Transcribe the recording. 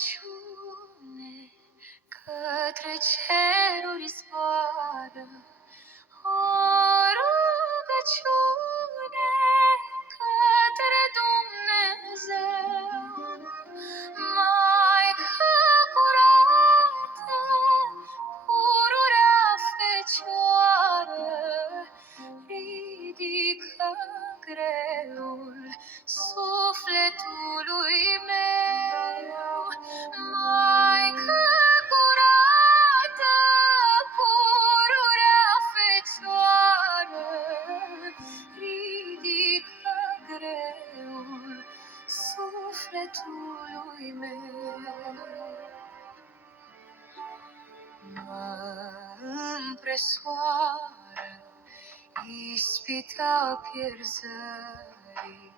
rugăciune către ceruri zboară, o rugăciune către Dumnezeu. Maică curată, pururea Fecioară, ridică greul sufletului meu. Maică curată, pururea Fecioară, ridică greul sufletului meu. Mă împresoară ispita pierzării,